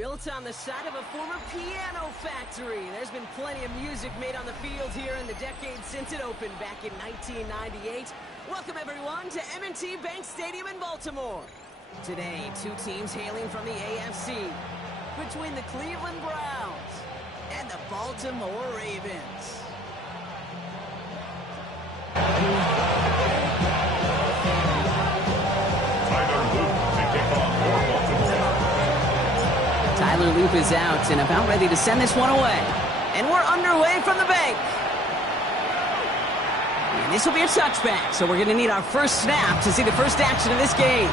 Built on the side of a former piano factory, there's been plenty of music made on the field here in the decade since it opened back in 1998. Welcome, everyone, to M&T Bank Stadium in Baltimore. Today, two teams hailing from the AFC, between the Cleveland Browns and the Baltimore Ravens. Tyler Loop is out and about ready to send this one away. And we're underway from the bank. And this will be a touchback, so we're going to need our first snap to see the first action of this game.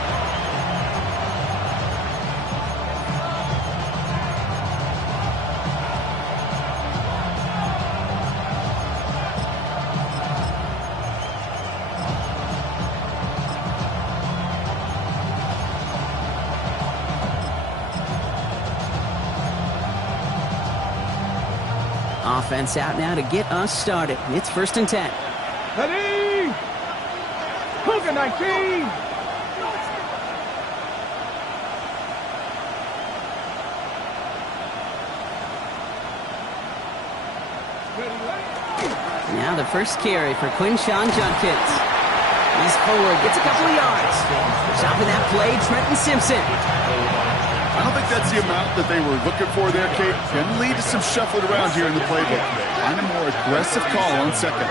Offense out now to get us started. It's 1st and 10. Ready! Cougar 19! Now the first carry for Quinshawn Judkins. He's forward, gets a couple of yards. Stopping that play, Trenton Simpson. I don't think that's the amount that they were looking for there, Kate. Can lead to some shuffling around here in the playbook. Find a more aggressive call on second.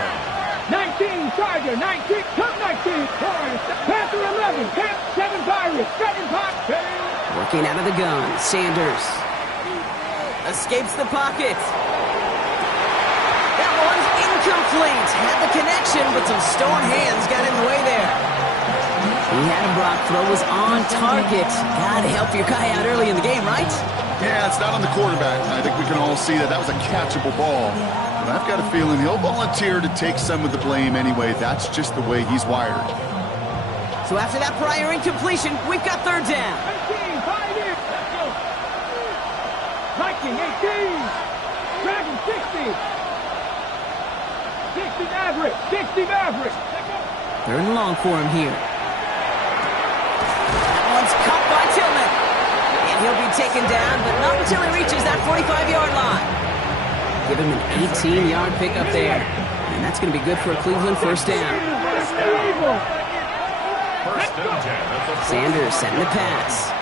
19, Charger, 19, Cup 19, Panther 11, Camp 7 Pirates, 7 Pop. Working out of the gun, Sanders. Escapes the pocket. That one's incomplete. Had the connection, but some stone hands got in the way there. He had a block, throw was on target. Gotta help your guy out early in the game, right? Yeah, it's not on the quarterback. I think we can all see that was a catchable ball. But I've got a feeling he'll volunteer to take some of the blame anyway. That's just the way he's wired. So after that prior incompletion, we've got 3rd down. 18, 5 in. Let's go. Viking 18. Dragon 60. 60 Maverick. 60 Maverick. 3rd and long for him here. One's caught by Tillman. And he'll be taken down, but not until he reaches that 45-yard line. Give him an 18-yard pickup there. And that's going to be good for a Cleveland 1st down. Sanders setting the pass.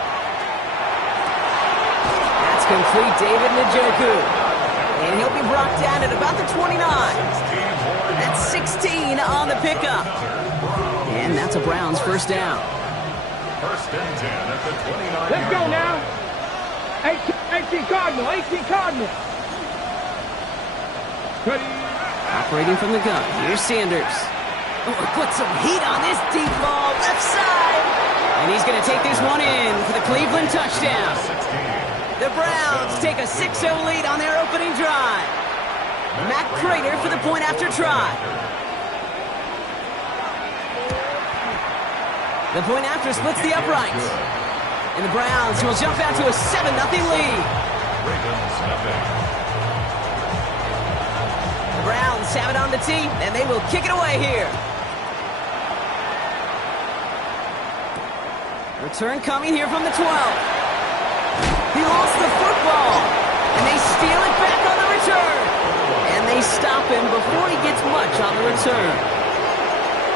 That's complete, David Njoku. And he'll be brought down at about the 29. That's 16 on the pickup. And that's a Browns 1st down. 1st and 10 at the 29. Let's go now. 18 Cardinal, 18 Cardinal. Ready. Operating from the gun, here's Sanders. Oh, put some heat on this deep ball, left side. And he's going to take this one in for the Cleveland touchdown. The Browns take a 6-0 lead on their opening drive. Matt Prater for the point after try. The point after splits the uprights. And the Browns will jump out to a 7-0 lead. The Browns have it on the tee, and they will kick it away here. Return coming here from the 12. He lost the football, and they steal it back on the return. And they stop him before he gets much on the return.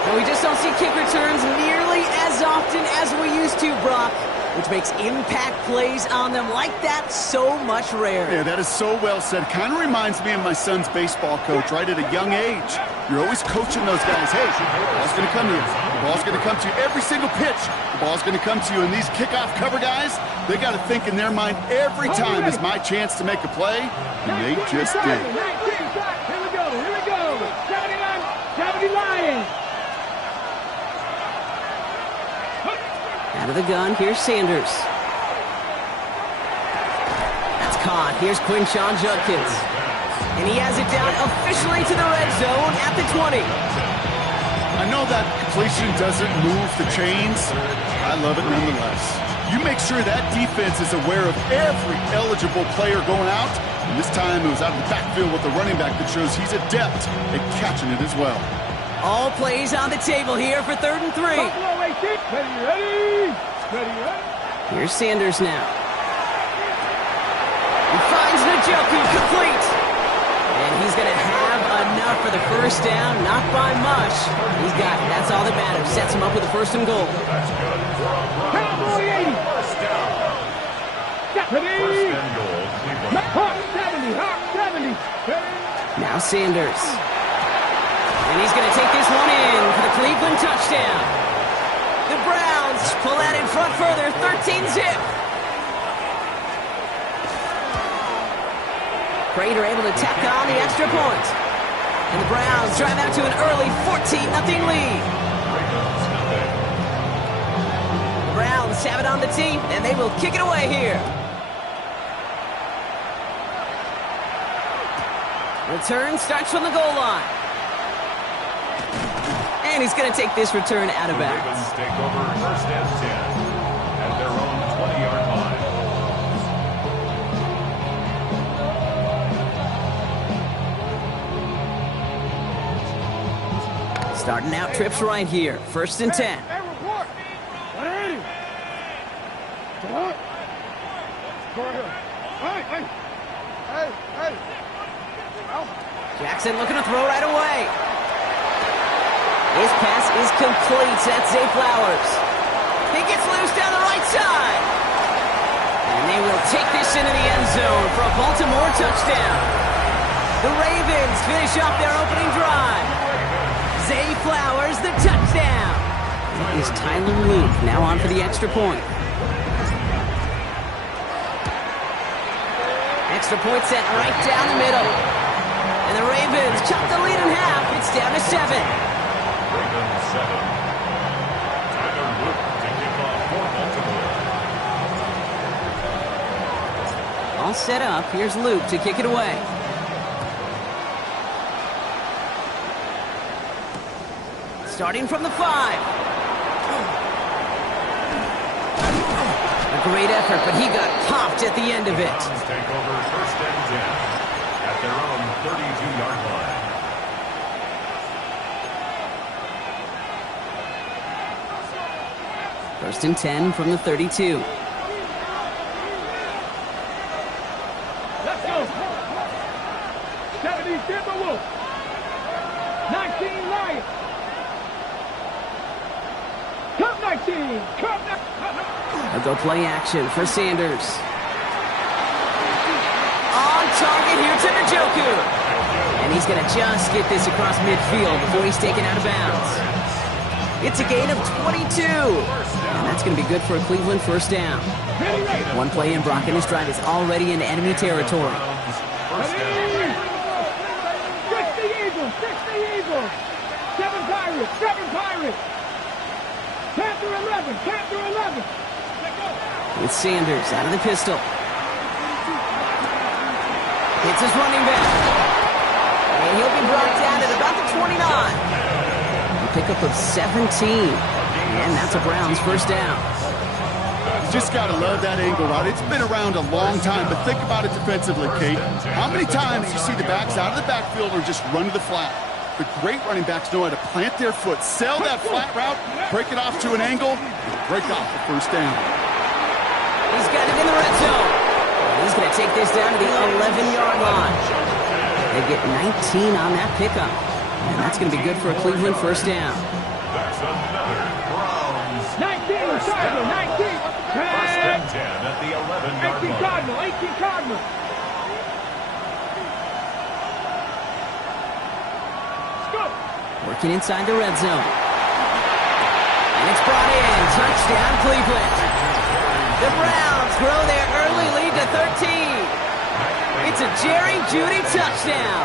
And we just don't see kick returns nearly as often as we used to, Brock, which makes impact plays on them like that so much rarer. Yeah, that is so well said. Kind of reminds me of my son's baseball coach, right at a young age. You're always coaching those guys. Hey, the ball's going to come to you. The ball's going to come to you every single pitch. The ball's going to come to you. And these kickoff cover guys, they got to think in their mind every time is my chance to make a play. And they just did. Here we go. 70 Lions. Out of the gun, here's Sanders. That's caught. Here's Quinshawn Judkins. And he has it down officially to the red zone at the 20. I know that completion doesn't move the chains. I love it nonetheless. You make sure that defense is aware of every eligible player going out. And this time it was out of the backfield with the running back that shows he's adept at catching it as well. All plays on the table here for 3rd and 3. Ready. Here's Sanders now. Finds Njoku, complete. And he's going to have enough for the first down, not by much. He's got it. That's all that matters. Sets him up with a first and goal. That's good. Cowboy 80. First down. First and goal, Cleveland. Hawk 70. Hawk 70. Now Sanders. And he's going to take this one in for the Cleveland touchdown. The Browns pull that in front further, 13-zip. Prater able to tack on the extra point. And the Browns drive out to an early 14-0 lead. The Browns have it on the tee, and they will kick it away here. Return starts from the goal line. And he's going to take this return out of bounds. Ravens take over first and 10 at their own 20-yard line. Starting out trips right here. First and 10. Hey, report. 180. What? Go ahead. Hey. Jackson looking to throw right away. His pass is complete. That's Zay Flowers. He gets loose down the right side. And they will take this into the end zone for a Baltimore touchdown. The Ravens finish off their opening drive. Zay Flowers, the touchdown. That is Tyler Luke now on for the extra point. Extra point set right down the middle. And the Ravens chop the lead in half. It's down to 7. Ravens 7. Tyler Luke to kick off for Baltimore. All set up. Here's Luke to kick it away. Starting from the 5. A great effort, but he got popped at the end of it. Browns take over first and 10 at their own 32-yard line. First and 10 from the 32. Let's go. 70 Timberwolves. 19 Lions. Come 19. Come 19. They'll go play action for Sanders. On target here to Njoku. And he's going to just get this across midfield before he's taken out of bounds. It's a gain of 22. And that's going to be good for a Cleveland first down. One play in, Brock, and his drive is already in enemy territory. First down. 60 Eagles. 60 Eagles. 7 Pirates. 7 Pirates. Panther 11. Panther 11. With Sanders out of the pistol. Hits his running back. And he'll be brought down at about the 29. A pickup of 17. And that's a Browns first down. You just got to love that angle route. It's been around a long time, but think about it defensively, Kate. How many times do you see the backs out of the backfield or just run to the flat? The great running backs know how to plant their foot, sell that flat route, break it off to an angle, and break off the first down. He's got it in the red zone. He's going to take this down to the 11-yard line. They get 19 on that pickup. And that's going to be good for a Cleveland first down. That's another Browns. 19 Cardinal. 19. First and 10 at the 11-yard 18 line. Cardinal. 18 Cardinal. Working inside the red zone. And it's brought in. Touchdown, Cleveland. The Browns grow their early lead to 13. It's a Jerry Jeudy touchdown.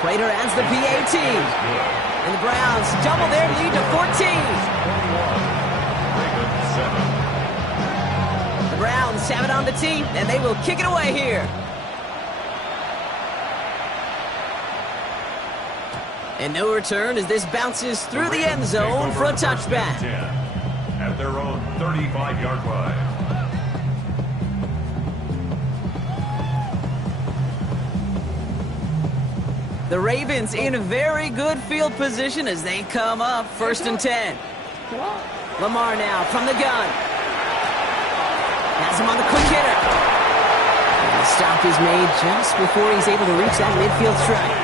Prater adds the PAT. And the Browns double their lead to 14. Ravens 7. The Browns have it on the tee, and they will kick it away here. And no return as this bounces through the end zone for a touchback. At their own 35-yard line. The Ravens in a very good field position as they come up first and 10. Lamar now from the gun. Has him on the quick hitter. The stop is made just before he's able to reach that midfield strike.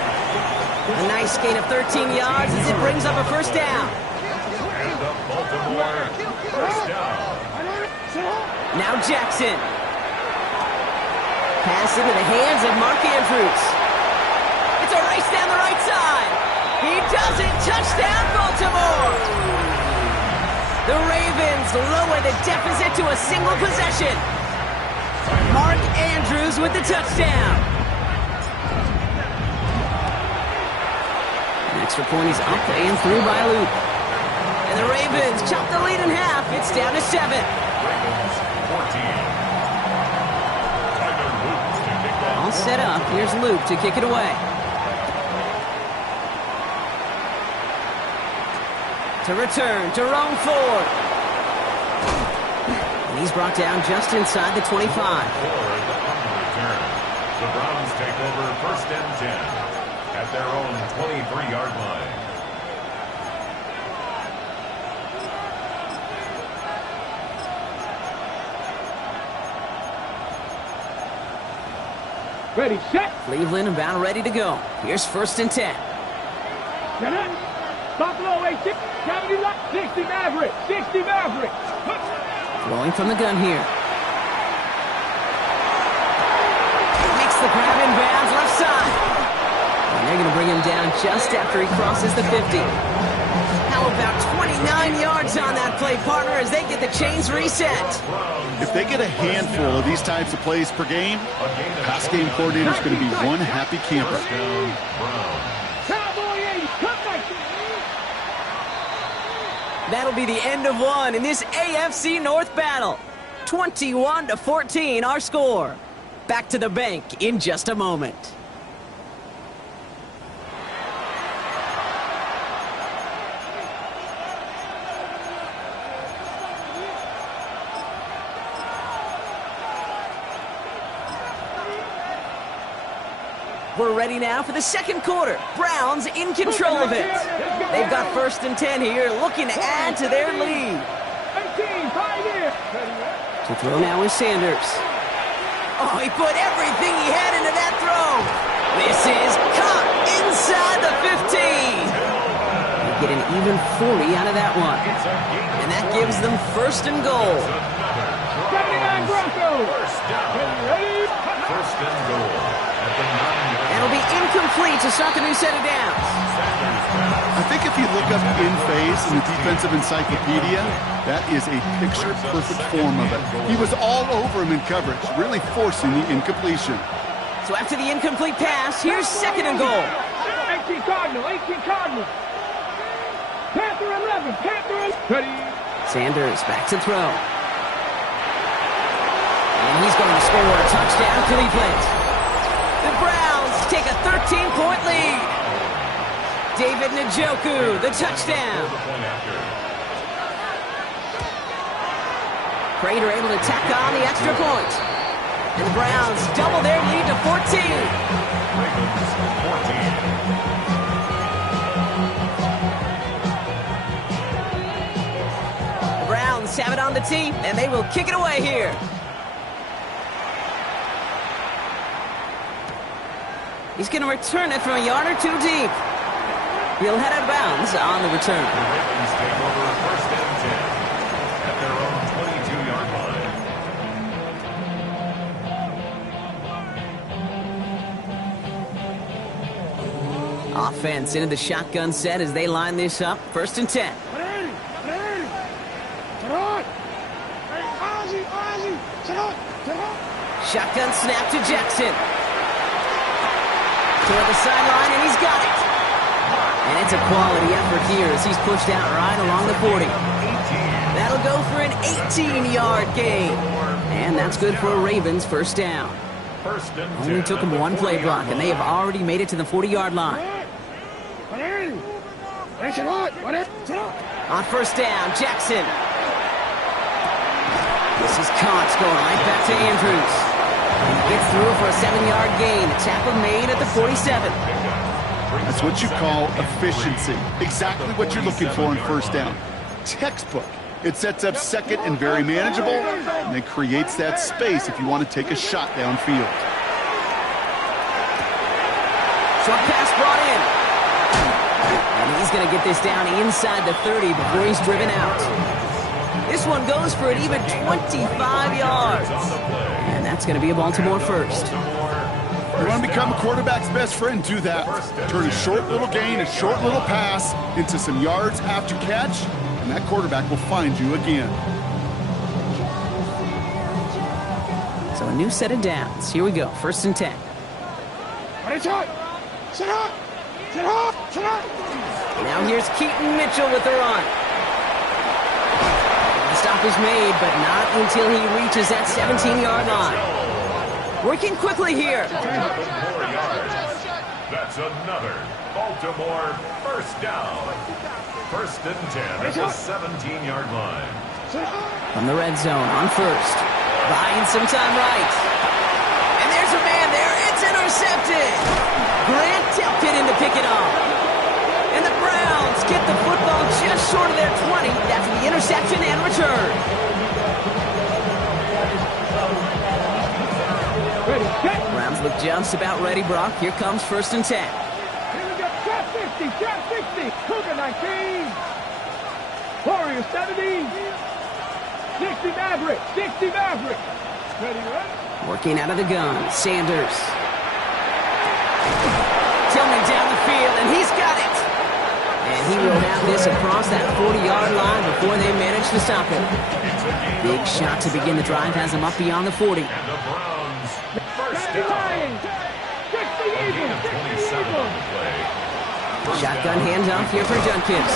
A nice gain of 13 yards as it brings up a first down. And the Baltimore first down. Now Jackson. Pass into the hands of Mark Andrews. It's a race down the right side. He does it. Touchdown, Baltimore. The Ravens lower the deficit to a single possession. Mark Andrews with the touchdown. An extra point is up and through by Luke. And the Ravens chop the lead in half. It's down to 7. Ravens 14. Tyler Luke to kick off. All set up. Here's Luke to kick it away. To return, Jerome Ford. And he's brought down just inside the 25. For the return. The Browns take over first and 10 at their own 23-yard line. Ready, set. Cleveland about ready to go. Here's first and 10. Set up. Buffalo 86, 71, 60 Maverick, 60 Maverick. Throwing from the gun here. Makes the grab in bounds left side. And they're going to bring him down just after he crosses the 50. How about 29 yards on that play, partner, as they get the chains reset? If they get a handful of these types of plays per game, pass game coordinator is going to be one happy camper. First down, Browns. Cowboy 80, come back. That'll be the end of one in this AFC North battle. 21-14 our score. Back to the bank in just a moment. We're ready now for the second quarter. Browns in control of it. They've got first and 10 here, looking to add to their lead. 18, 5 here. To throw now is Sanders. Oh, he put everything he had into that throw. This is caught inside the 15. They get an even 40 out of that one. And that gives them first and goal. 79 Broncos. First down. Ready? First and goal at the 9-yard line. It'll be incomplete to start the new set of downs. I think if you look up in phase in the defensive encyclopedia, that is a picture-perfect form of it. He was all over him in coverage, really forcing the incompletion. So after the incomplete pass, here's second and goal. 18 Cardinal, 18 Cardinal. Panther 11, Panther 11. Ready? Sanders back to throw. And he's going to score a touchdown, Cleveland. The Browns take a 13-point lead. David Njoku, the touchdown. Prater able to tack on the extra point. And the Browns double their lead to 14. Ravens 14. The Browns have it on the tee, and they will kick it away here. He's going to return it from a yard or two deep. He'll head out of bounds on the return. The Ravens take over first and 10 at their own 22-yard line. Offense into the shotgun set as they line this up. First and 10. Shotgun snap to Jackson. Toward the sideline, and he's got it. And it's a quality effort here as he's pushed out right along the 40. That'll go for an 18-yard gain. And that's good for a Ravens first down. First and 10. Only took them one play block, and they have already made it to the 40-yard line. On first down, Jackson. This is Cox going right back to Andrews. And he gets through for a 7-yard gain. The tackle made at the 47. That's what you call efficiency. Exactly what you're looking for in first down. Textbook. It sets up second and very manageable, and it creates that space if you want to take a shot downfield. Short pass brought in. And he's going to get this down inside the 30 before he's driven out. This one goes for an even 25 yards. And that's going to be a Baltimore first. You want to become a quarterback's best friend, do that. Turn a short little gain, a short little pass into some yards after catch, and that quarterback will find you again. So a new set of downs. Here we go, 1st and 10. Now here's Keaton Mitchell with the run. The stop is made, but not until he reaches that 17-yard line. Working quickly here. That's another Baltimore first down. 1st and 10 at the 17-yard line. From the red zone on 1st. Buying some time right. And there's a man there. It's intercepted. Grant tempted in to pick it off. And the Browns get the football just short of their 20 after the interception and return. Browns look just about ready, Brock. Here comes 1st and 10. Here we go. Trap 50. Trap 60. Cougar 19. Warriors 70. 60 Maverick. 60 Maverick. Ready, right? Working out of the gun. Sanders. Tillman down the field, and he's got it. And he will have this across that 40-yard line before they manage to stop him. Big shot to begin the drive has him up beyond the 40. And the Browns first down. 27 on the play. Shotgun handoff here for Judkins.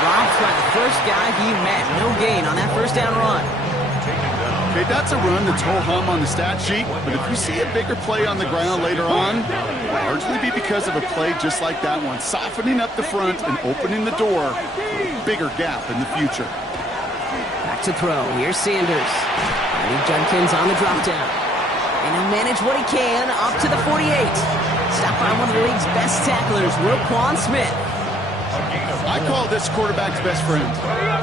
Dropped by the first guy he met. No gain on that 1st down run. Okay, that's a run that's ho-hum on the stat sheet, but if you see a bigger play on the ground later on, it'll largely be because of a play just like that one, softening up the front and opening the door for a bigger gap in the future. Back to throw. Here's Sanders. Eddie Judkins on the drop down. And he'll manage what he can up to the 48. Stopped by one of the league's best tacklers, Roquan Smith. I call this quarterback's best friend.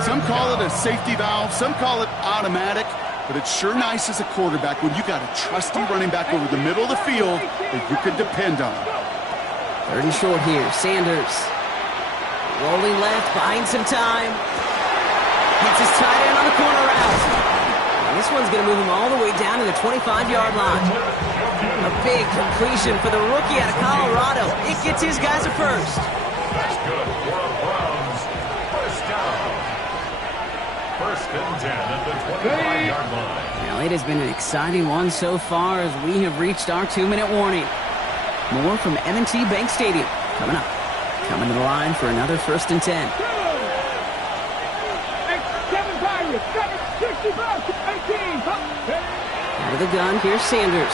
Some call it a safety valve, some call it automatic, but it's sure nice as a quarterback when you got a trusty running back over the middle of the field that you can depend on. 3rd and short here. Sanders. Rolling left, buying some time. Hits his tight end on the corner route. And this one's going to move him all the way down to the 25-yard line. A big completion for the rookie out of Colorado. It gets his guys a first. That's good for the Browns. First down. 1st and 10 at the 25-yard line. Now, it has been an exciting one so far as we have reached our 2-minute warning. More from M&T Bank Stadium coming up. Coming to the line for another 1st and 10. 7 Pirates. 65. 18. Out of the gun, here's Sanders.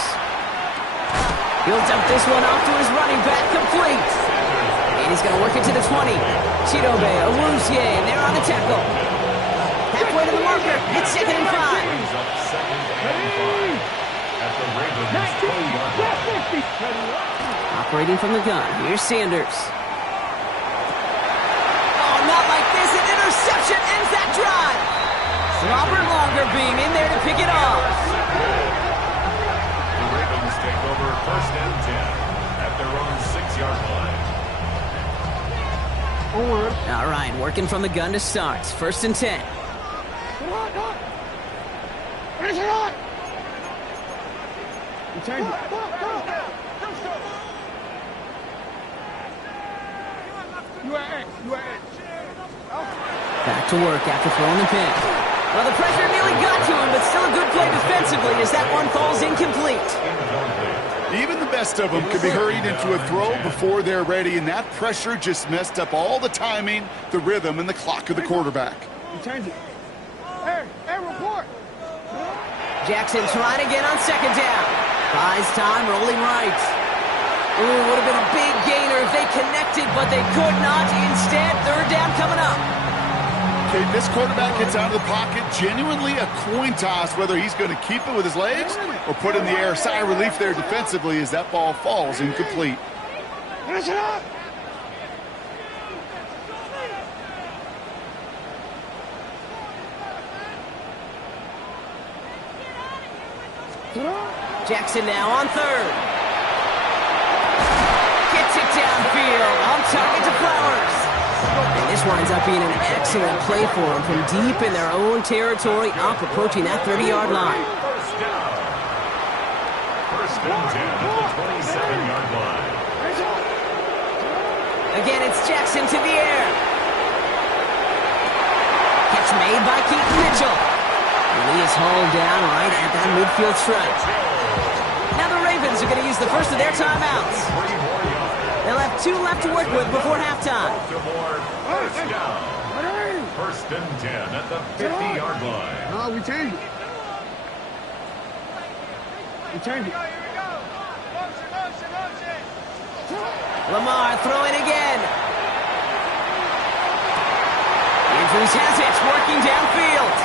He'll dump this one off to his running back, complete. And he's going to work it to the 20. Chidobe, Awuzie, and they're on the tackle. Halfway to the marker. It's 2nd and 5. At the Ravens 20-yard line. Operating from the gun, here's Sanders. Oh, not like this. An interception ends that drive. Robert Longer being in there to pick it off. The Ravens take over 1st and 10 at their own 6-yard line. All right, working from the gun to start. 1st and 10. Back to work after throwing the pin. Well, the pressure nearly got to him, but still a good play defensively as that one falls incomplete. Even the best of them could be hurried into a throw before they're ready, and that pressure just messed up all the timing, the rhythm, and the clock of the quarterback. Hey, report. Jackson trying again on 2nd down. Buys time, rolling right. Ooh, would have been a big gainer if they connected, but they could not. Instead, 3rd down coming up. Okay, this quarterback gets out of the pocket, genuinely a coin toss whether he's going to keep it with his legs or put it in the air. Sigh of relief there defensively as that ball falls incomplete. Jackson now on third. Gets it downfield. On target to Flowers. And this winds up being an excellent play for them from deep in their own territory, up approaching that 30-yard line. First and 10 at the 27-yard line. Again, it's Jackson to the air. Catch made by Keaton Mitchell. And he is hauled down right at that midfield stripe. Now the Ravens are going to use the first of their timeouts. They'll have 2 left to work with before halftime. First down. First and 10 at the 50-yard line. No, we changed it. We changed it. Lamar throwing again. Andrews has it, working downfield.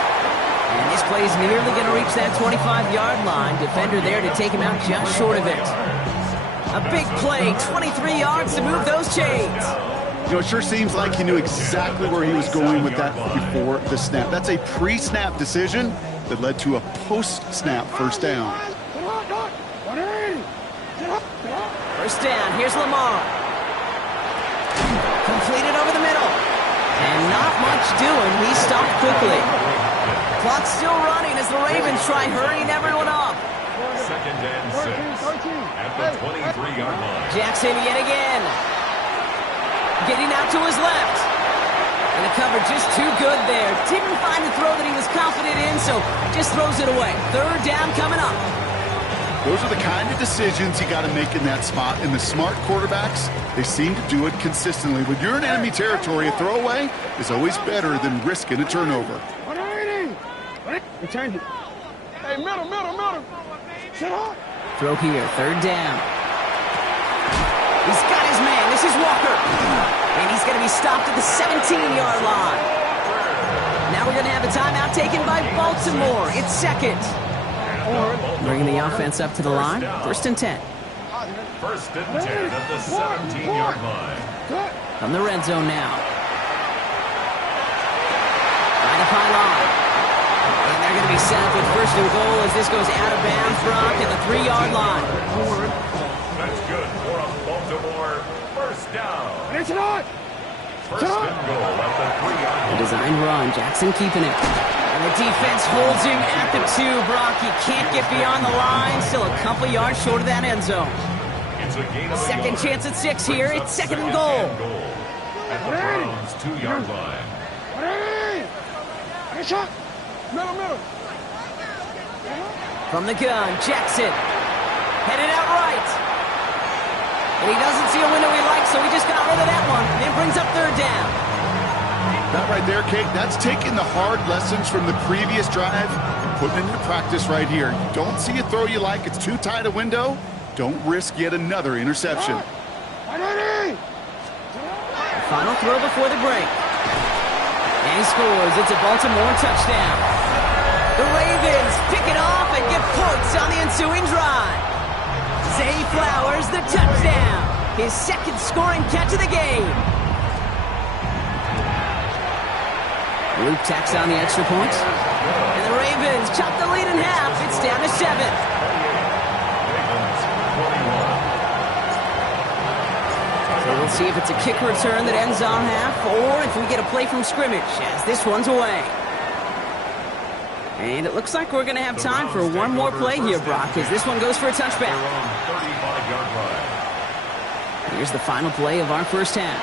And this play is nearly going to reach that 25-yard line. Defender there to take him out just short of it. A big play, 23 yards to move those chains. You know, it sure seems like he knew exactly where he was going with that before the snap. That's a pre-snap decision that led to a post-snap first down. First down, here's Lamar. Completed over the middle. And not much doing, he stopped quickly. Clock's still running as the Ravens try hurrying everyone up. Second and 6 at the 23-yard line. Jackson yet again. Getting out to his left. And the cover just too good there. Didn't find a throw that he was confident in, so just throws it away. Third down coming up. Those are the kind of decisions you got to make in that spot. And the smart quarterbacks, they seem to do it consistently. When you're in enemy territory, a throwaway is always better than risking a turnover. We changed it. Hey, middle. Sit up. Throw here, third down. He's got his man. This is Walker. And he's going to be stopped at the 17-yard line. Now we're going to have a timeout taken by Baltimore. It's second. Bringing the offense up to the line. First and 10. First and 10 at the 17-yard line. From the red zone now. By the pylon. And they're going to be set up with first and goal as this goes out of bounds, Brock, at the 3-yard line. That's good for a Baltimore first down. It's not. First and goal at the 3-yard A line. designed run. Jackson keeping it. And the defense holds him at the 2, Brock. He can't get beyond the line. Still a couple yards short of that end zone. It's a gain of a Second yard. chance at 6 here. Brings up It's second and goal. At the Browns' 2-yard line. Middle. From the gun, Jackson. Headed out right. And he doesn't see a window he likes, so he just got rid of that one. And it brings up third down. That right there, Kate, that's taking the hard lessons from the previous drive and putting it into practice right here. You don't see a throw you like, it's too tight a window, don't risk yet another interception. Final throw before the break. And he scores. It's a Baltimore touchdown. The Ravens pick it off and get points on the ensuing drive. Zay Flowers, the touchdown. His second scoring catch of the game. Luke tacks on the extra point. And the Ravens chop the lead in half. It's down to 7. So we'll see if it's a kick return that ends on half, or if we get a play from scrimmage, as this one's away. And it looks like we're going to have time for one more play here, Brock, as this one goes for a touchback. Here's the final play of our first half.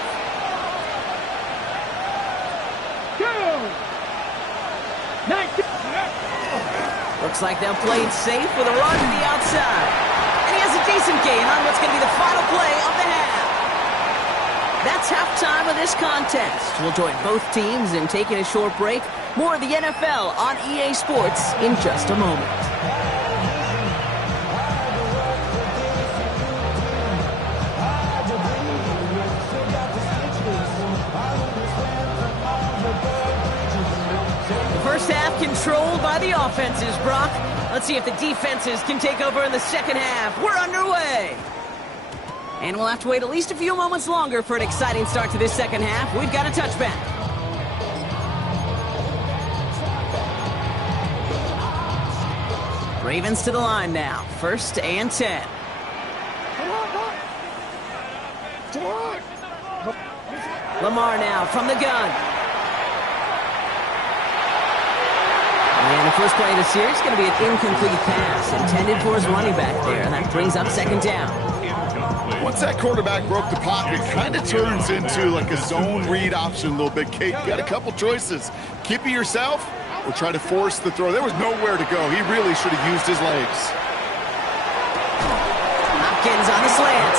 Looks like they'll play it safe with a run to the outside. And he has a decent gain on what's going to be the final play of the half. That's halftime of this contest. We'll join both teams in taking a short break. More of the NFL on EA Sports in just a moment. The first half controlled by the offenses, Brock. Let's see if the defenses can take over in the second half. We're underway. And we'll have to wait at least a few moments longer for an exciting start to this second half. We've got a touchback. Ravens to the line now. 1st and 10. Lamar now from the gun. And the first play of the series is going to be an incomplete pass intended for his running back there, and that brings up 2nd down. Once that quarterback broke the pocket, it kind of turns into like a zone read option a little bit. Kate, you got a couple choices. Keep it yourself or try to force the throw. There was nowhere to go. He really should have used his legs. Hopkins on the slant.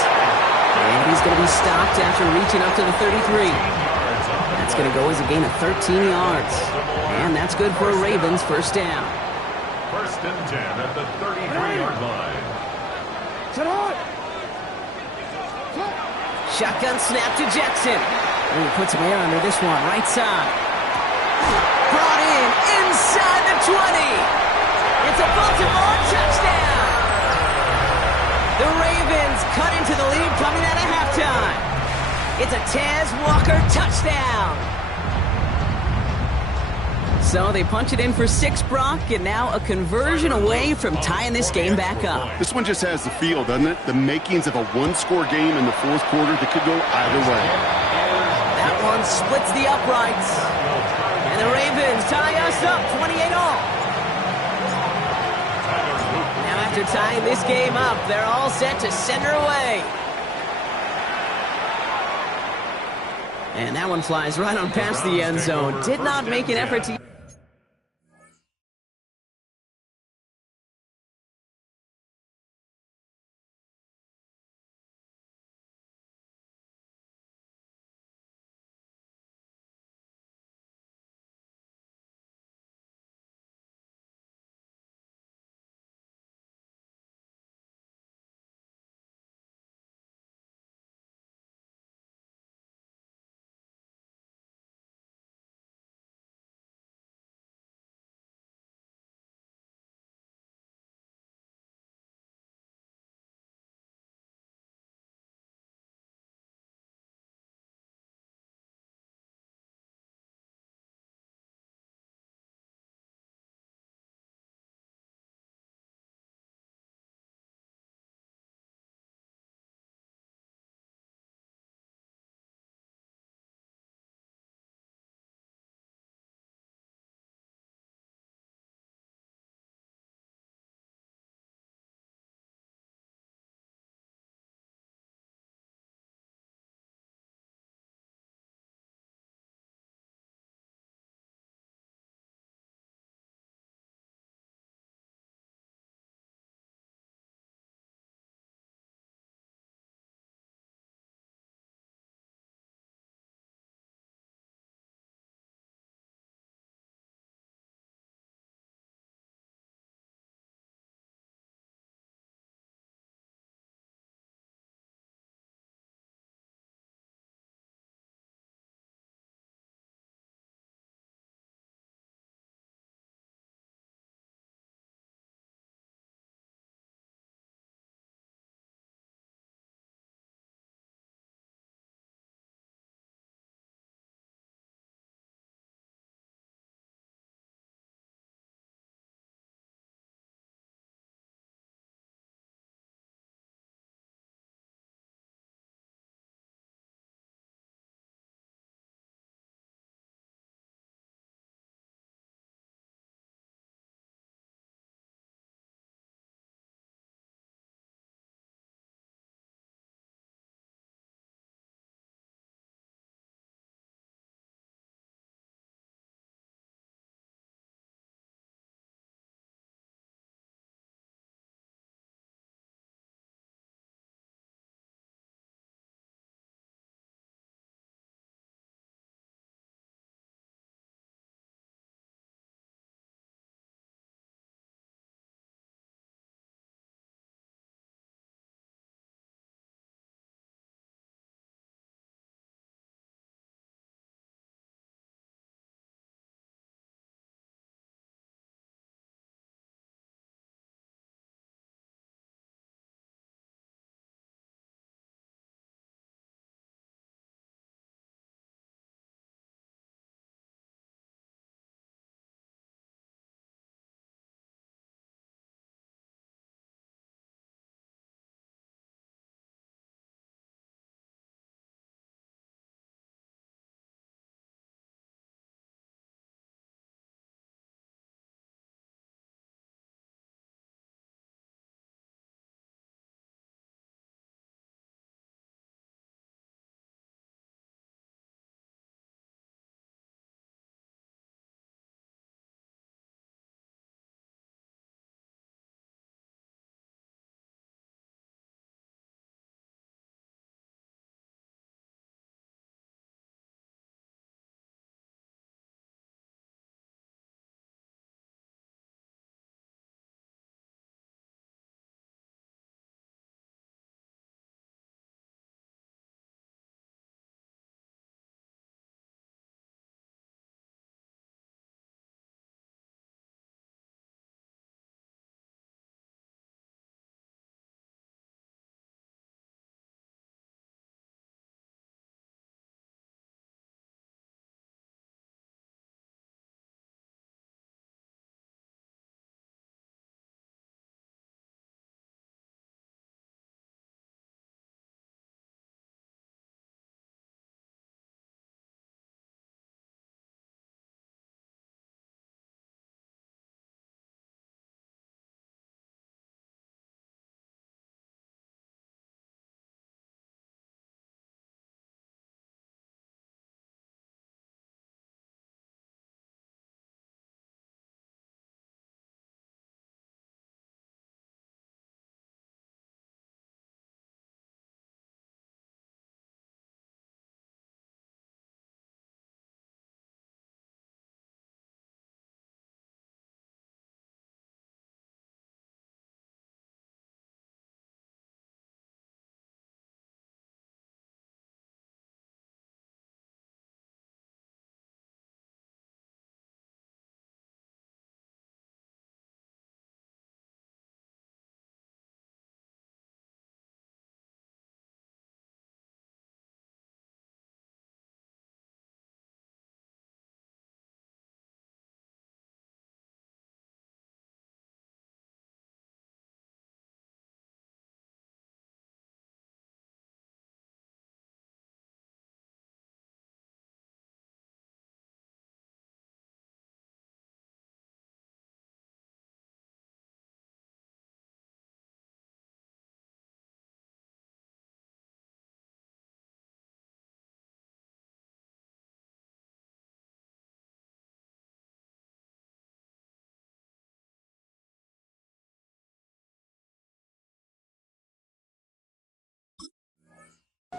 And he's going to be stopped after reaching up to the 33. That's going to go as a gain of 13 yards. And that's good for a Ravens 1st down. 1st and 10 at the 33-yard line. Shotgun snap to Jackson. And he puts some air under this one, right side. Brought in inside the 20. It's a Baltimore touchdown. The Ravens cut into the lead coming out of halftime. It's a Taz Walker touchdown. So they punch it in for 6, Brock, and now a conversion away from tying this game back up. This one just has the feel, doesn't it? The makings of a one-score game in the 4th quarter that could go either way. That one splits the uprights. And the Ravens tie us up 28-all. Now after tying this game up, they're all set to send her away. And that one flies right on past the end zone. Did not make an effort to...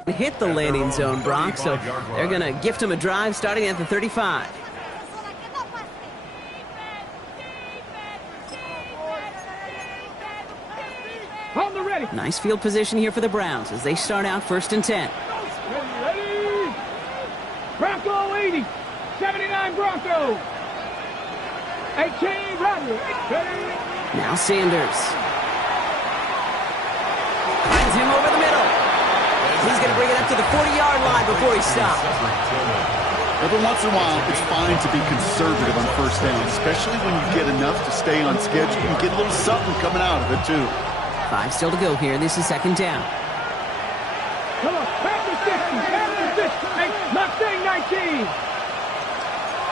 Hit the landing zone, Brock, so they're going to gift him a drive starting at the 35. On the ready. Nice field position here for the Browns as they start out 1st and 10. Ready. Bronco 80. 79 Bronco. 18 Rattler. Now Sanders. Finds him over the middle. He's going to bring it up to the 40-yard line before he stops. Every once in a while, it's fine to be conservative on 1st down, especially when you get enough to stay on schedule. You get a little something coming out of it, too. 5 still to go here. This is 2nd down. Come on. Panther 60. Panther 60. Mustang 19.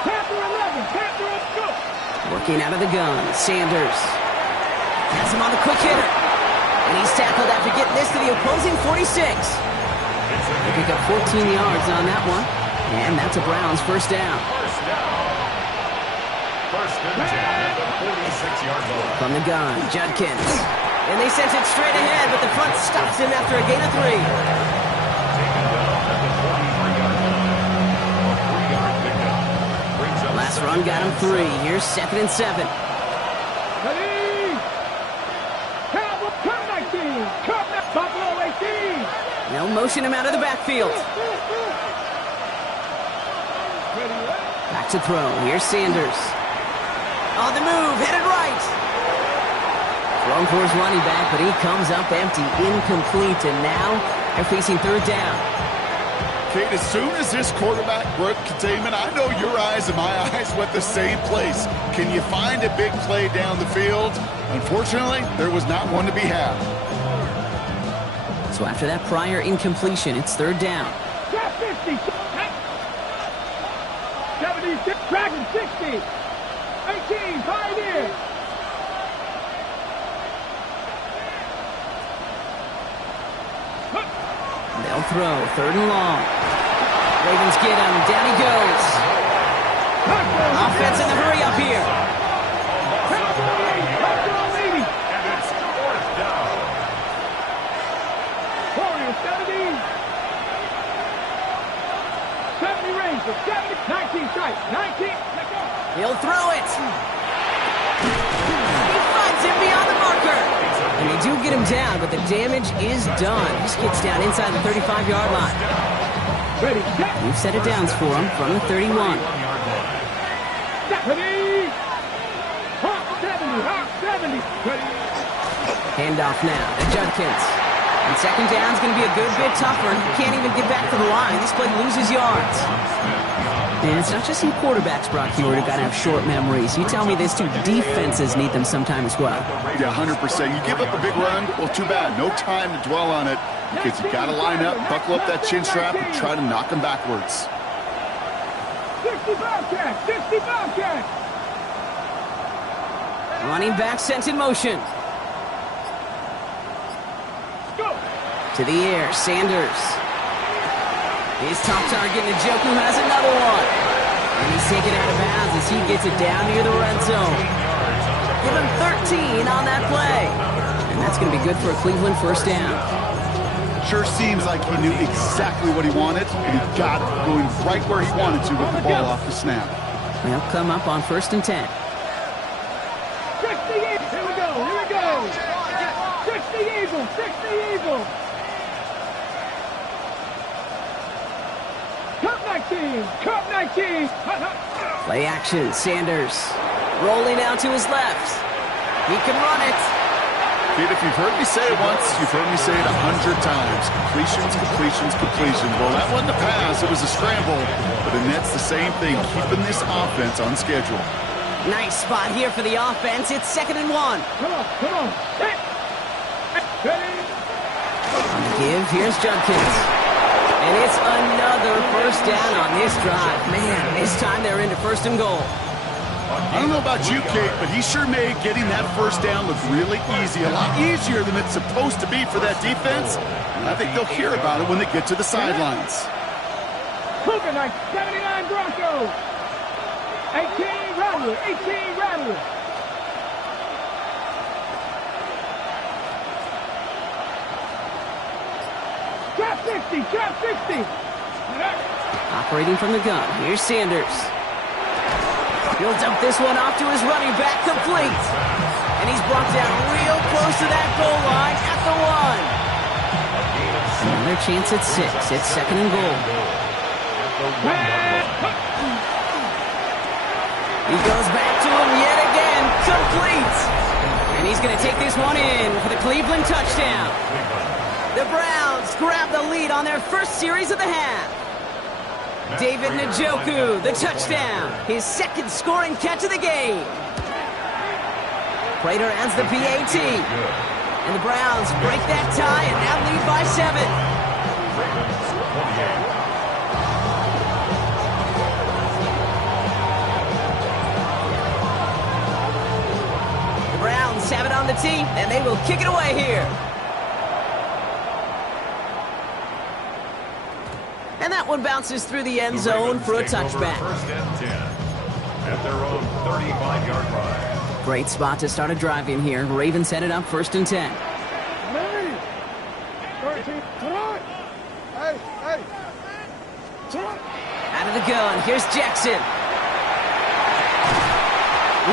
Panther 11. Panther, let's go. Working out of the gun. Sanders. Has him on the quick hitter. And he's tackled after getting this to the opposing 46. They pick up 14 yards on that one. And that's a Browns 1st down. First and 10 at the 46-yard line. From the gun, Judkins. And they sent it straight ahead, but the front stops him after a gain of 3. Taken down at the 43-yard line. A 3-yard pickup. Brings up Last run got him 3. Here's 2nd and 7. Ready. Cowboy, come 19. Come Buffalo 18. They'll motion him out of the backfield. Back to throw. Here's Sanders. On the move, headed right. Thrown for his running back, but he comes up empty, incomplete, and now they're facing 3rd down. Kate, as soon as this quarterback broke containment, I know your eyes and my eyes went the same place. Can you find a big play down the field? Unfortunately, there was not one to be had. So after that prior incompletion, it's 3rd down. Drop 50. 76. Dragon 60. 18. 5 in. They'll throw. 3rd and long. Ravens get him. Down he goes. Offense in the hurry up here. And it's 4th down. Warriors 70. 70 Rangers. 70. 19 strikes. 19. Let's go. He'll throw it. He finds him beyond the marker. And they do get him down, but the damage is done. He gets down inside the 35-yard line. Ready. Set. We've set it downs for him from the 31. 1-yard line. Ready. Hawk 70. Hawk 70. Ready. Handoff now to Judkins. And 2nd down's going to be a good bit tougher. He can't even get back to the line. This play loses yards. And it's not just some quarterbacks, Brock, who got to have short memories. You tell me this too. Defenses need them sometime as well. Yeah, 100%. You give up a big run, well, too bad. No time to dwell on it because you got to line up, buckle up that chin strap, and try to knock them backwards. 60 Bobcat. 60 Bobcat. Running back sent in motion. Go. To the air, Sanders. His top target, Njoku has another one. And he's taken out of bounds as he gets it down near the red zone. Give him 13 on that play. And that's going to be good for a Cleveland 1st down. Sure seems like he knew exactly what he wanted, and he got it going right where he wanted to with the ball off the snap. They'll come up on 1st and 10. 60 Eagles. Here we go. Here we go. 60 Eagles. 60 Eagles. Cup 19. Cup 19. Play action, Sanders. Rolling out to his left. He can run it. Kid, if you've heard me say it once, you've heard me say it 100 times. Completions, completions, completions. Well, that wasn't a pass. It was a scramble. But the Nets, the same thing, keeping this offense on schedule. Nice spot here for the offense. It's 2nd and 1. Come on. Come on. Ready. On the give, here's Judkins. And it's another 1st down on this drive. Man, this time they're into 1st and goal. I don't know about you, Kate, but he sure made getting that 1st down look really easy. A lot easier than it's supposed to be for that defense. And I think they'll hear about it when they get to the sidelines. Cougar 79 Broncos. 18 Rattler. 18 Rattler. Trap 60, trap 60. Operating from the gun, here's Sanders. He'll dump this one off to his running back, complete. And he's brought down real close to that goal line at the 1. Another chance at 6. It's second and goal. He goes back to him yet again, complete. And he's going to take this one in for the Cleveland touchdown. The Browns grab the lead on their first series of the half. David Njoku, the touchdown, his second scoring catch of the game. Prater adds the PAT. And the Browns break that tie and now lead by 7. The Browns have it on the tee, and they will kick it away here. And that one bounces through the end zone for a touchback. First and 10 at their own 35-yard line. Great spot to start a drive in here. Ravens headed up first and 10. Out of the gun, here's Jackson. He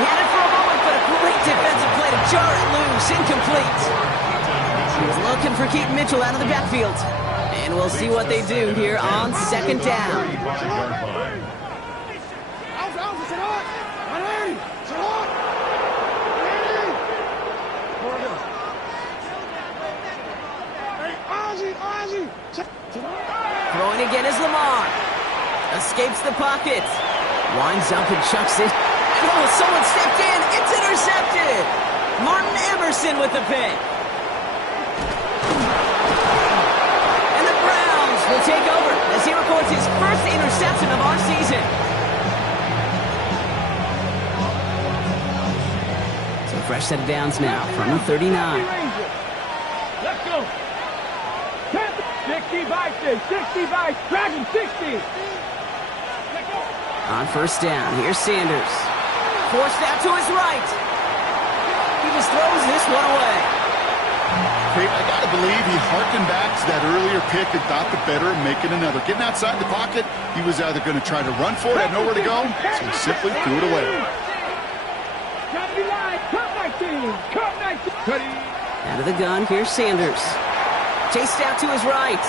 had it for a moment, but a great defensive play to jar it loose. Incomplete. He's looking for Keaton Mitchell out of the backfield. And we'll see what they do here on second down. Throwing again is Lamar. Escapes the pocket. Winds up and chucks it. Oh, someone stepped in. It's intercepted. Martin Emerson with the pick. Will take over as he records his first interception of our season. So fresh set of downs now from the 39. Let's go. 65, Dragon 60. On first down, here's Sanders. Forced out to his right. He just throws this one away. I got to believe he harkened back to that earlier pick and thought the better of making another. Getting outside the pocket, he was either going to try to run for it, had nowhere to go, so he simply threw it away. Out of the gun, here's Sanders. Chased out to his right.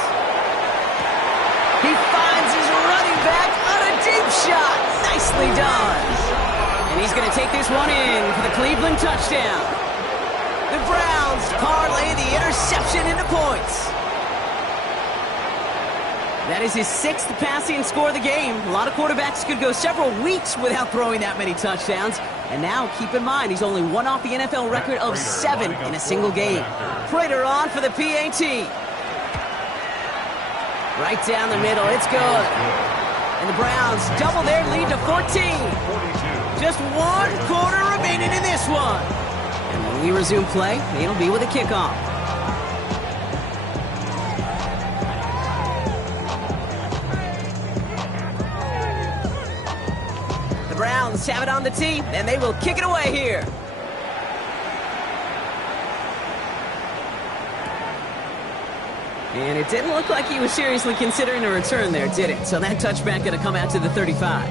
He finds his running back on a deep shot. Nicely done. And he's going to take this one in for the Cleveland touchdown. The Browns parlay the interception into points. That is his 6th passing score of the game. A lot of quarterbacks could go several weeks without throwing that many touchdowns. And now, keep in mind, he's only one off the NFL record of 7 in a single game. Prater on for the PAT. Right down the middle, it's good. And the Browns double their lead to 14. Just 1 quarter remaining in this one. And when we resume play, it'll be with a kickoff. The Browns have it on the tee, and they will kick it away here. And it didn't look like he was seriously considering a return there, did it? So that touchback going to come out to the 35.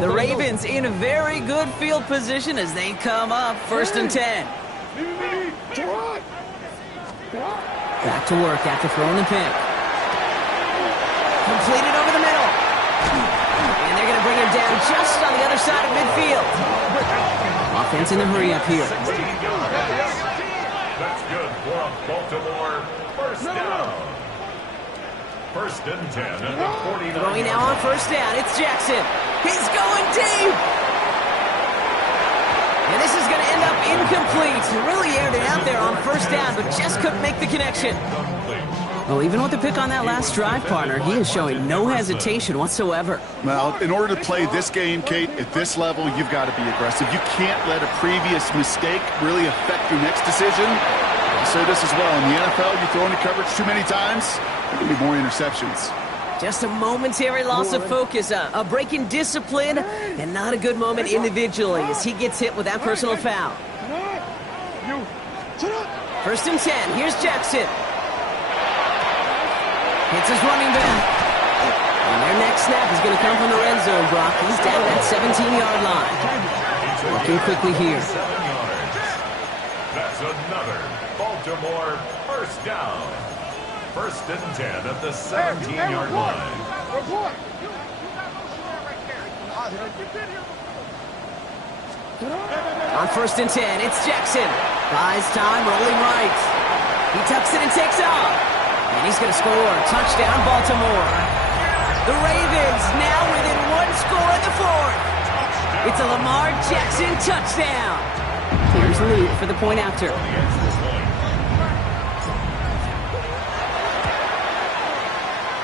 The Ravens in a very good field position as they come up first and 10. Back to work after throwing the pick. Completed over the middle. And they're going to bring him down just on the other side of midfield. Offense in a hurry up here. That's good for a Baltimore first down. First and 10 at the 49. Throwing now on first down. It's Jackson. He's going deep. And this is going to end up incomplete. Really aired it out there on first down, but just couldn't make the connection. Well, even with the pick on that last drive, partner, he is showing no hesitation whatsoever. Well, in order to play this game, Kate, at this level, you've got to be aggressive. You can't let a previous mistake really affect your next decision. I'll say this as well. In the NFL, you throw into coverage too many times, there can be more interceptions. Just a momentary loss of focus, a break in discipline, and not a good moment individually as he gets hit with that personal foul. First and 10, here's Jackson. Hits his running back. And their next snap is going to come from the red zone, Brock. He's down that 17-yard line. Looking quickly here. 7 yards. That's another Baltimore first down. First and 10 at the 17-yard line. On first and 10, it's Jackson. Buys time, rolling right. He tucks it and takes off. And he's going to score. Touchdown, Baltimore. The Ravens now within one score in the fourth. It's a Lamar Jackson touchdown. Here's Luke for the point after.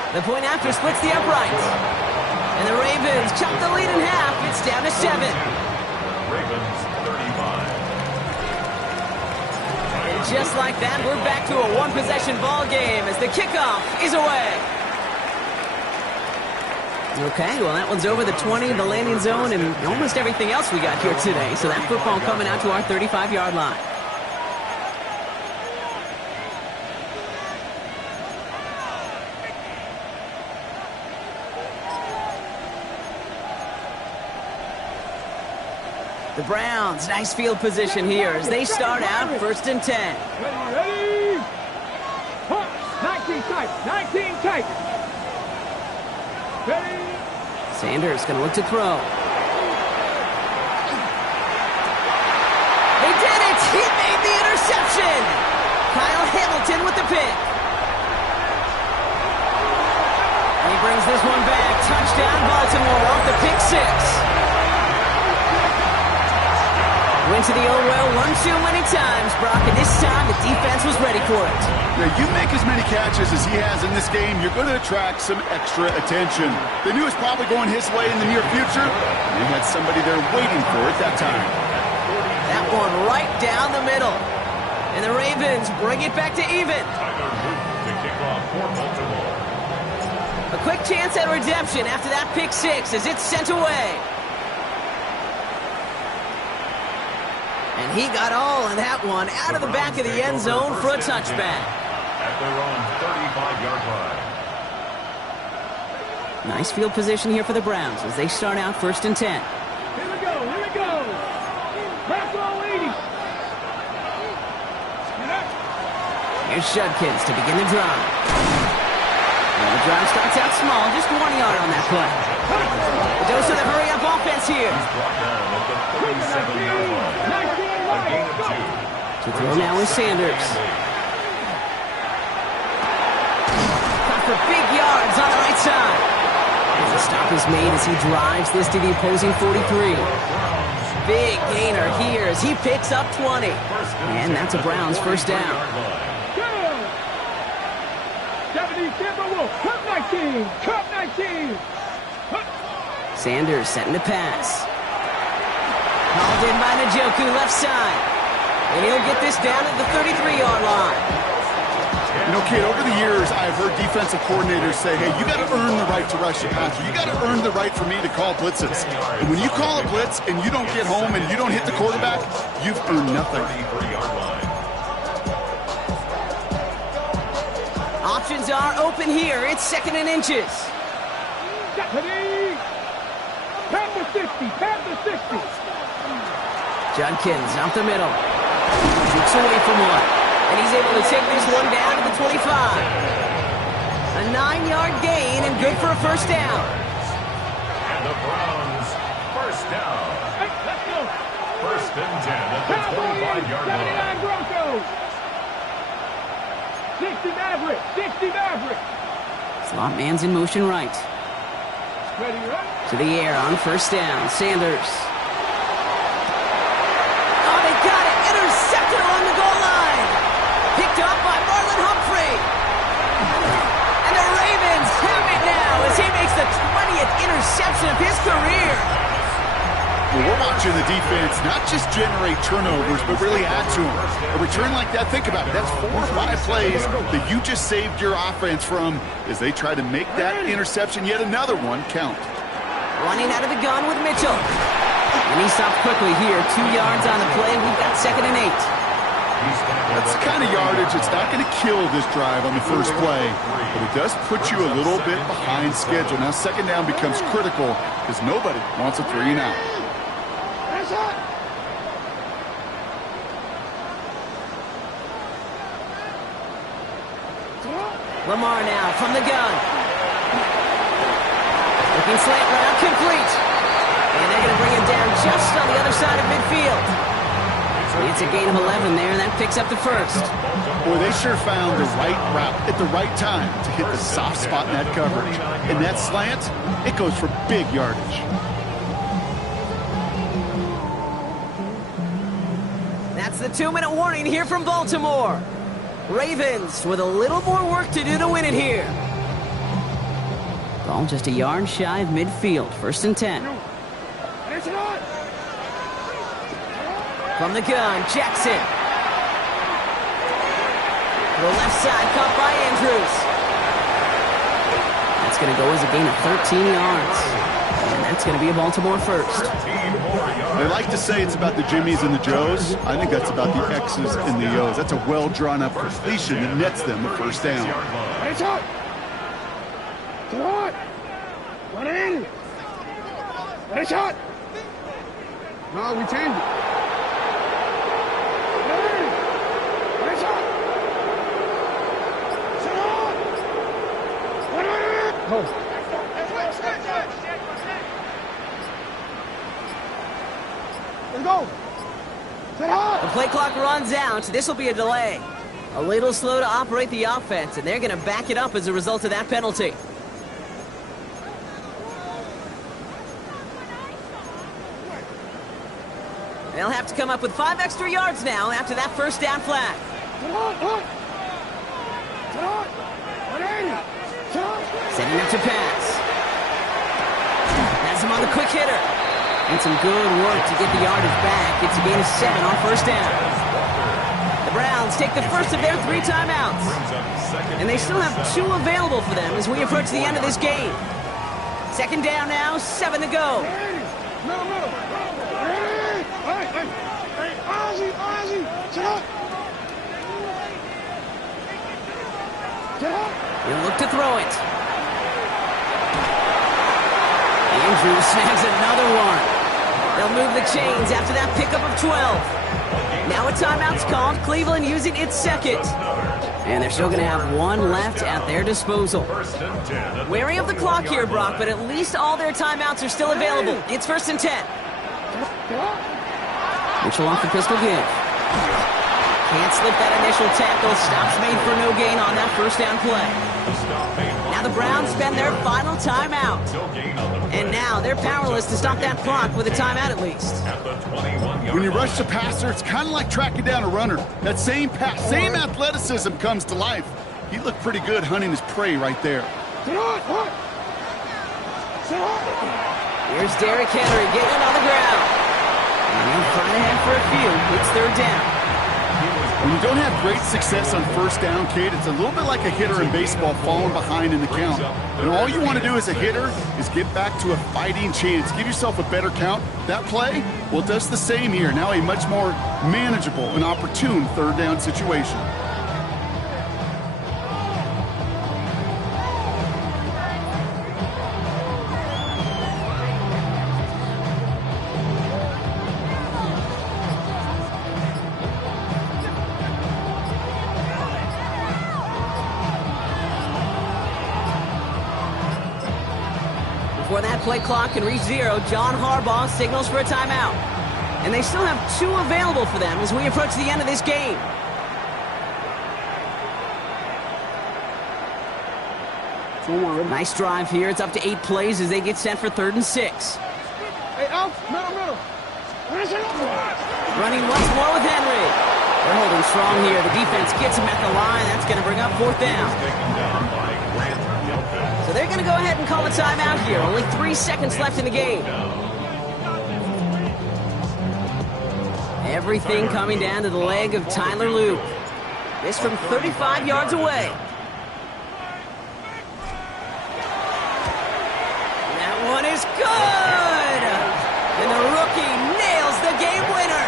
The point after splits the uprights. And the Ravens chop the lead in half. It's down to 7. Ravens 35. And just like that, we're back to a one-possession ball game as the kickoff is away. Okay, well, that one's over the 20, the landing zone, and almost everything else we got here today. So that football coming out to our 35-yard line. The Browns, nice field position here as they start out first and 10. Ready? 19 tight, 19 tight. Ready? Sanders going to look to throw. They did it! He made the interception! Kyle Hamilton with the pick. And he brings this one back. Touchdown, Baltimore off the pick 6. Went to the old well one too many times, Brock, and this time the defense was ready for it. Now, you make as many catches as he has in this game, you're going to attract some extra attention. They knew it was probably going his way in the near future. They had somebody there waiting for it that time. That one right down the middle. And the Ravens bring it back to even. Tyler Luke to kick off for Baltimore. A quick chance at redemption after that pick 6 as it's sent away. And he got all of that one out of the back of the end zone for a touchback. At their own 35-yard line. Nice field position here for the Browns as they start out first and 10. Here we go, here we go. Back row 80. Here's Judkins to begin the drive. Well, the drive starts out small, just 1 yard on that play. A dose of the hurry-up offense here. He's brought down at the 37-yard line. A gain of 2. To throw now is Sanders. Got for big yards on the right side. As the stop is made as he drives this to the opposing 43. Big gainer here as he picks up 20. And that's a Browns first down. 70 Timberwolves, cut 19, cut 19. Sanders setting to pass. Called in by Njoku, left side. And he'll get this down at the 33-yard line. You know, kid, over the years, I've heard defensive coordinators say, hey, you got to earn the right to rush the passer. You got to earn the right for me to call blitzes. And when you call a blitz and you don't get home and you don't hit the quarterback, you've earned nothing. 33-yard line. Options are open here. It's second and inches. Deputy! Pat the 60, pat the 60. Judkins out the middle. Shoots away from one. And he's able to take this one down to the 25. A 9-yard gain and good for a first down. And the Browns first down. Hey, let's go. First and 10 at the 25-yard line. 79 Broncos. 60 Maverick, 60 Maverick. Slot man's in motion right. Ready, right? To the air on first down. Sanders. Oh, they got it. Intercepted along the goal line. Picked up by Marlon Humphrey. And the Ravens have it now as he makes the 20th interception of his career. Well, we're watching the defense not just generate turnovers, but really add to them. A return like that, think about it, that's 4 or 5 plays that you just saved your offense from as they try to make that interception, yet another one, count. Running out of the gun with Mitchell. And he stopped quickly here. 2 yards on the play. We've got 2nd and 8. That's the kind of yardage it's not going to kill this drive on the first play, but it does put you a little bit behind schedule. Now 2nd down becomes critical because nobody wants a 3 and out. Lamar now from the gun. Looking slant route, complete. And they're going to bring him down just on the other side of midfield. It's a gain of 11 there, and that picks up the first. Boy, they sure found the right route at the right time to hit the soft spot in that coverage. And that slant, it goes for big yardage. That's the 2-minute warning here from Baltimore. Ravens with a little more work to do to win it here. Ball just a yard shy of midfield. 1st and 10. From the gun, Jackson. To the left side, caught by Andrews. That's going to go as a gain of 13 yards. And that's going to be a Baltimore first. They like to say it's about the Jimmies and the Joes. I think that's about the X's and the O's. That's a well-drawn-up completion that nets them a 1st down. It's up. Come on. Run in. It's up. No, we changed it. Oh. Let's go. The play clock runs out. This will be a delay. A little slow to operate the offense, and they're going to back it up as a result of that penalty. They'll have to come up with 5 extra yards now after that 1st down flag. Setting up to pass. Has him on the quick hitter. And some good work to get the yardage back. It's a gain of 7 on 1st down. The Browns take the first of their 3 timeouts. And they still have 2 available for them as we approach the end of this game. 2nd down now, 7 to go. He'll look to throw it. Andrews snags another one. They'll move the chains after that pickup of 12. Now a timeout's called. Cleveland using its 2nd. And they're still going to have 1 left at their disposal. Wary of the clock here, Brock, but at least all their timeouts are still available. It's 1st and 10. Mitchell off the pistol give. Can't slip that initial tackle. Stops made for no gain on that 1st down play. Now the Browns spend their final timeout. And now they're powerless to stop that clock with a timeout at least. When you rush the passer, it's kind of like tracking down a runner. That same pass, same athleticism comes to life. He looked pretty good hunting his prey right there. Here's Derrick Henry getting it on the ground. And he'll find ahead for a few. It's 3rd down. When you don't have great success on 1st down, Kate, it's a little bit like a hitter in baseball falling behind in the count. And all you want to do as a hitter is get back to a fighting chance. Give yourself a better count. That play, well, it does the same here. Now a much more manageable and opportune 3rd down situation. Before that play clock can reach 0, John Harbaugh signals for a timeout. And they still have 2 available for them as we approach the end of this game. Nice drive here. It's up to 8 plays as they get set for 3rd and 6. Hey, out, middle. Running once more with Henry. They're holding strong here. The defense gets him at the line. That's going to bring up 4th down. So they're going to go ahead and call a timeout here. Only 3 seconds left in the game. Everything coming down to the leg of Tyler Luke. This from 35 yards away. That one is good! And the rookie nails the game winner.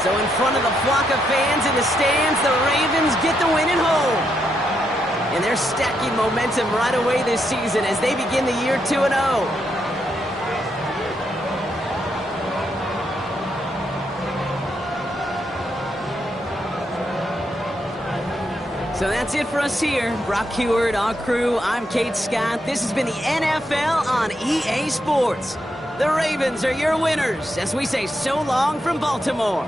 So in front of the flock of fans in the stands, the Ravens get the win at home. And they're stacking momentum right away this season as they begin the year 2-0. So that's it for us here. Brock Heward, our crew, I'm Kate Scott. This has been the NFL on EA Sports. The Ravens are your winners as we say so long from Baltimore.